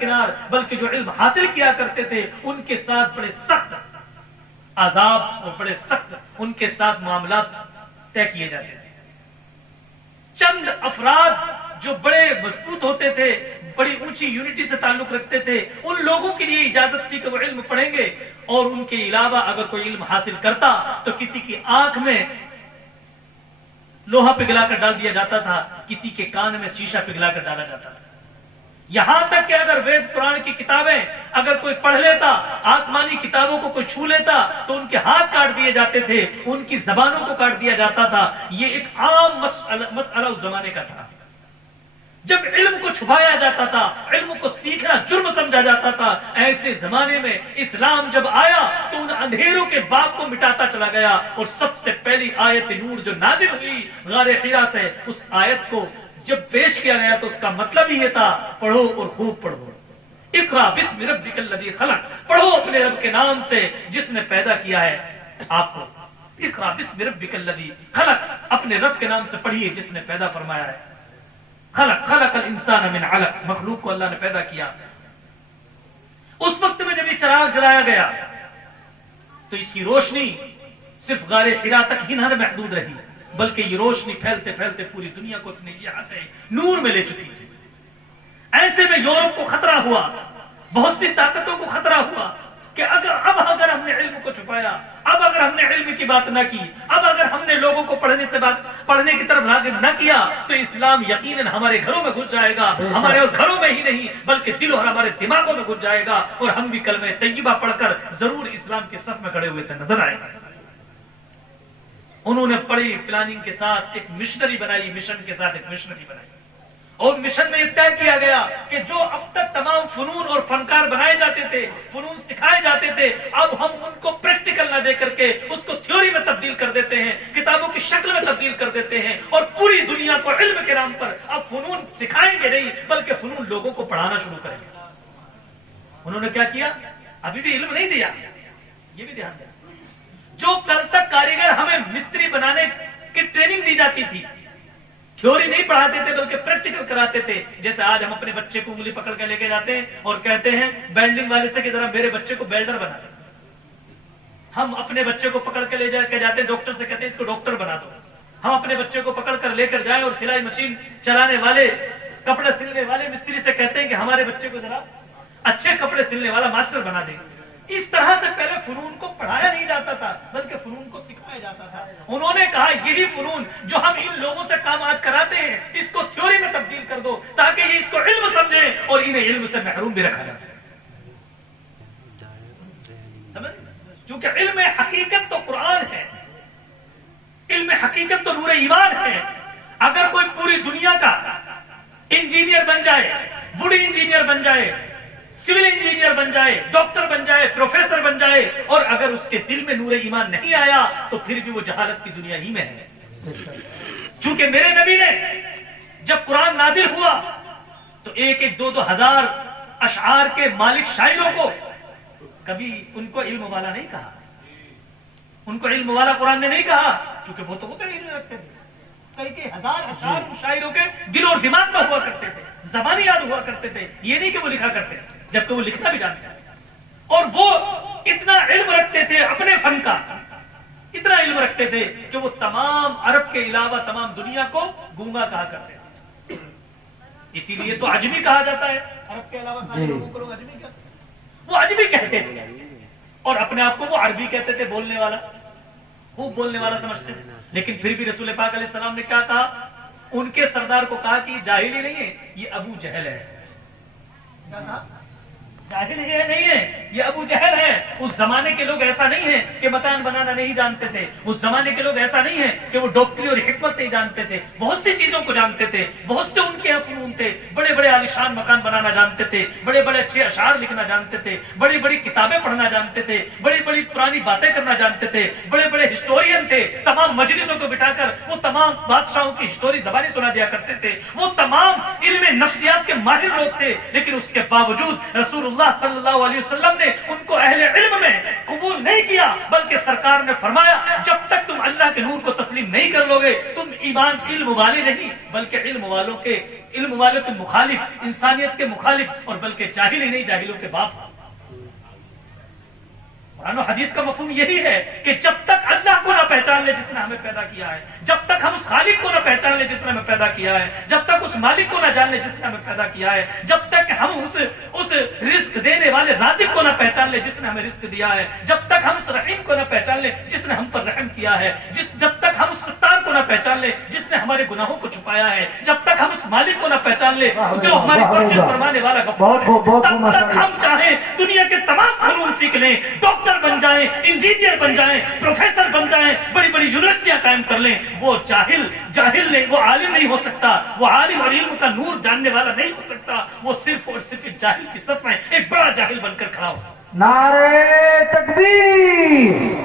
درکنار، بلکہ جو علم حاصل کیا کرتے تھے ان کے ساتھ بڑے سخت عذاب اور بڑے سخت ان کے ساتھ معاملات طے کیے جاتے تھے۔ چند افراد جو بڑے مضبوط ہوتے تھے، بڑی اونچی یونٹی سے تعلق رکھتے تھے، ان لوگوں کے لیے اجازت تھی کہ وہ علم پڑھیں گے، اور ان کے علاوہ اگر کوئی علم حاصل کرتا تو کسی کی آنکھ میں لوہا پگھلا کر ڈال دیا جاتا تھا، کسی کے کان میں شیشہ پگھلا کر ڈالا جاتا تھا۔ یہاں تک کہ اگر وید پران کی کتابیں اگر کوئی پڑھ لیتا، آسمانی کتابوں کو کوئی چھو لیتا تو ان کے ہاتھ کاٹ دیے جاتے تھے، ان کی زبانوں کو کاٹ دیا جاتا تھا۔ یہ ایک عام مسئلہ اس زمانے کا تھا۔ جب علم کو چھپایا جاتا تھا، علم کو سیکھنا جرم سمجھا جاتا تھا، ایسے زمانے میں اسلام جب آیا تو ان اندھیروں کے باپ کو مٹاتا چلا گیا، اور سب سے پہلی آیت نور جو نازل ہوئی غار حرا سے، اس آیت کو جب پیش کیا گیا تو اس کا مطلب ہی یہ تھا، پڑھو اور خوب پڑھو۔ اقرا بسم ربک الذی خلق، پڑھو اپنے رب کے نام سے جس نے پیدا کیا ہے آپ کو۔ اقرا بسم ربک الذی خلق، اپنے رب کے نام سے پڑھیے جس نے پیدا فرمایا ہے۔ خلق الانسان من علق، مخلوق کو اللہ نے پیدا کیا۔ اس وقت میں جب یہ چراغ جلایا گیا تو اس کی روشنی صرف غار حرا تک ہی نہ محدود رہی، بلکہ یہ روشنی پھیلتے پھیلتے پوری دنیا کو اپنے احاطے نور میں لے چکی تھی۔ ایسے میں یورپ کو خطرہ ہوا، بہت سی طاقتوں کو خطرہ ہوا کہ اگر ہم نے علم کو چھپایا، اب اگر ہم نے علم کی بات نہ کی، اب اگر ہم نے لوگوں کو پڑھنے کی طرف راغب نہ کیا تو اسلام یقیناً ہمارے گھروں میں گھس جائے گا، ہمارے اور گھروں میں ہی نہیں بلکہ دل اور ہمارے دماغوں میں گھس جائے گا، اور ہم بھی کلمہ طیبہ پڑھ کر ضرور اسلام کے صف میں کھڑے ہوئے نظر آئے گا۔ انہوں نے بڑی پلاننگ کے ساتھ ایک مشنری بنائی، مشن کے ساتھ ایک مشنری بنائی، اور مشن میں یہ طے کیا گیا کہ جو اب تک تمام فنون اور فنکار بنائے جاتے تھے، فنون سکھائے جاتے تھے، اب ہم ان کو پریکٹیکل نہ دے کر کے اس کو تھیوری میں تبدیل کر دیتے ہیں، کتابوں کی شکل میں تبدیل کر دیتے ہیں، اور پوری دنیا کو علم کے نام پر اب فنون سکھائیں گے نہیں بلکہ فنون لوگوں کو پڑھانا شروع کریں گے۔ انہوں نے کیا کیا؟ ابھی بھی علم نہیں دیا، یہ بھی دھیان دیا۔ جو کل تک کاریگر ہمیں مستری بنانے کی ٹریننگ دی جاتی تھی، تھیوری نہیں پڑھاتے تھے بلکہ پریکٹیکل کراتے تھے، جیسے آج ہم اپنے بچے کو انگلی پکڑ کے لے کے جاتے ہیں اور کہتے ہیں بیلڈنگ والے سے کہ ذرا میرے بچے کو بیلڈر بنا دو۔ ہم اپنے بچے کو پکڑ کے لے جاتے ہیں ڈاکٹر سے، کہتے ہیں اس کو ڈاکٹر بنا دو۔ ہم اپنے بچے کو پکڑ کر لے کر جائیں اور سلائی مشین چلانے والے، کپڑے سلنے والے مستری سے کہتے ہیں کہ ہمارے بچے کو ذرا اچھے کپڑے سلنے والا ماسٹر بنا دیں۔ اس طرح سے پہلے فنون کو پڑھایا نہیں جاتا تھا بلکہ فنون کو سکھایا جاتا تھا۔ انہوں نے کہا یہی فنون جو ہم ان لوگوں سے کام آج کراتے ہیں اس کو تھیوری میں تبدیل کر دو تاکہ یہ اس کو علم سمجھیں اور انہیں علم سے محروم بھی رکھا جا سکے۔ کیونکہ علم حقیقت تو قرآن ہے، علم حقیقت تو نور ایمان ہے۔ اگر کوئی پوری دنیا کا انجینئر بن جائے، ووڈ انجینئر بن جائے، سول انجینئر بن جائے، ڈاکٹر بن جائے، پروفیسر بن جائے، اور اگر اس کے دل میں نور ایمان نہیں آیا تو پھر بھی وہ جہالت کی دنیا ہی میں ہے۔ چونکہ میرے نبی نے جب قرآن نازل ہوا تو ایک ایک دو ہزار اشعار کے مالک شاعروں کو کبھی ان کو علم والا نہیں کہا، ان کو علم والا قرآن نے نہیں کہا، کیونکہ وہ تو علم رکھتے تھے۔ کئی ہزار اشعار شاعروں کے دل اور دماغ میں ہوا کرتے تھے، زبانی یاد ہوا کرتے تھے، یہ نہیں کہ وہ لکھا کرتے تھے، جبکہ وہ لکھنا بھی جانتے تھے، اور وہ اتنا علم رکھتے تھے اپنے فن کا، اتنا علم رکھتے تھے کہ وہ تمام عرب کے علاوہ تمام دنیا کو گونگا کہا کرتے تھے۔ اسی لیے تو عجمی کہا جاتا ہے، عرب کے علاوہ سارے لوگوں کو لوگ عجمی کہتے ہیں، وہ عجمی کہتے تھے، اور اپنے آپ کو وہ عربی کہتے تھے، بولنے والا، خوب بولنے والا سمجھتے تھے۔ لیکن پھر بھی رسول پاک علیہ السلام نے کیا کہا؟ ان کے سردار کو کہا کہ یہ جاہل ہی نہیں ہے، یہ ابو جہل ہے۔ کیا کہا؟ جاہل ہی نہیں ہے، یہ ابو جہل ہے۔ اس زمانے کے لوگ ایسا نہیں ہیں کہ مکان بنانا نہیں جانتے تھے، اس زمانے کے لوگ ایسا نہیں ہیں کہ وہ ڈاکٹری اور حکمت نہیں جانتے تھے، بہت سی چیزوں کو جانتے تھے، بہت سے ان کے فنون تھے، بڑے بڑے عالیشان مکان بنانا جانتے تھے، بڑے بڑے اچھے اشعار لکھنا جانتے تھے، بڑی بڑی کتابیں پڑھنا جانتے تھے، بڑی بڑی پرانی باتیں کرنا جانتے تھے، بڑے بڑے ہسٹورین تھے، تمام مجلسوں کو بٹھا کر وہ تمام بادشاہوں کی ہسٹوری زبانی سنا دیا کرتے تھے، وہ تمام علم نفسیات کے ماہر لوگ تھے۔ لیکن اس کے باوجود رسول اللہ صلی اللہ علیہ وسلم نے ان کو اہل علم میں قبول نہیں کیا، بلکہ سرکار نے فرمایا جب تک تم اللہ کے نور کو تسلیم نہیں کر لو گے تم ایمان علم والے نہیں بلکہ علم والوں کے علم والوں کے مخالف، انسانیت کے مخالف، اور بلکہ جاہل ہی نہیں، جاہلوں کے باپ۔ قرآن و حدیث کا مفہوم یہی ہے کہ جب تک اللہ کو نہ پہچان لے جس نے ہمیں پیدا کیا ہے، جب تک ہم اس خالق کو نہ پہچان لے جس نے ہمیں پیدا کیا ہے، جب تک اس مالک کو نہ جان لے جس نے ہمیں پیدا کیا ہے، جب تک ہم اس رزق دینے والے رازق کو نہ پہچان لے جس نے ہمیں رزق دیا ہے، جب تک ہم اس رحیم کو نہ پہچان لے جس نے ہم پر رحم کیا ہے، جب تک ہم اس ستار کو نہ پہچان لے جس نے ہمارے گناہوں کو چھپایا ہے، جب تک ہم اس مالک کو نہ پہچان لے جو ہماری بخشش فرمانے والا غفور ہے، تب تک ہم چاہیں دنیا کے تمام فنون سیکھ لیں، ڈاکٹر بن جائیں، انجینئر بن جائیں، پروفیسر بن جائیں، بڑی بڑی یونیورسٹیاں قائم کر لیں، وہ جاہل نہیں، وہ عالم نہیں ہو سکتا، وہ عالم اور علم کا نور جاننے والا نہیں ہو سکتا، وہ صرف اور صرف جاہل کی صف میں ایک بڑا جاہل بن کر کھڑا ہو۔ نعرہ تکبیر!